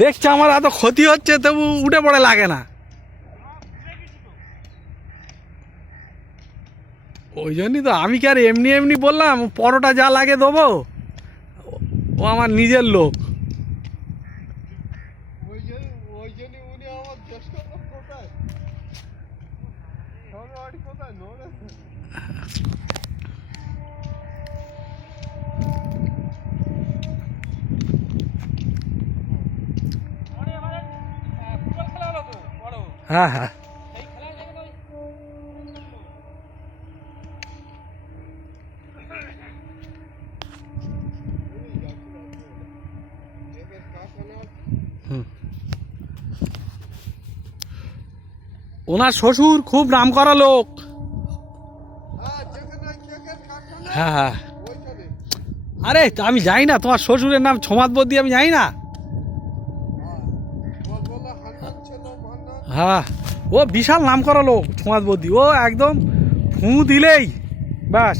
দেখছে আমার এত ক্ষতি হচ্ছে তবু উঠে পড়ে লাগে না। ওই জন্যই তো আমি কি আর এমনি এমনি বললাম পরোটা যা লাগে দেবো, ও আমার নিজের লোক। হ্যাঁ হ্যাঁ, ওনার শ্বশুর খুব নামকরা লোক। হ্যাঁ হ্যাঁ, আরে আমি জানি না তোমার শ্বশুরের নাম ছোমাদ বদ্দি, আমি জানি না। হ্যাঁ, ও বিশাল নামকরা লোক ছোমাদ বদ্দি, ও একদম ফু দিলেই ব্যাস।